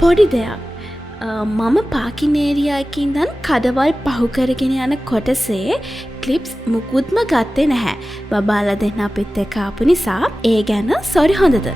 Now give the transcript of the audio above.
පොඩි දෙයක්. මම පාකින් ඒරියාවකින් ඉඳන් කඩවල් පහු කරගෙන යන කොටසේ ක්ලිප්ස් මුකුත්ම ගත්තේ නැහැ. බබාලා දෙන්න අපිත් එක්ක ආපු නිසා ඒ ගැන සෝරි හොඳද?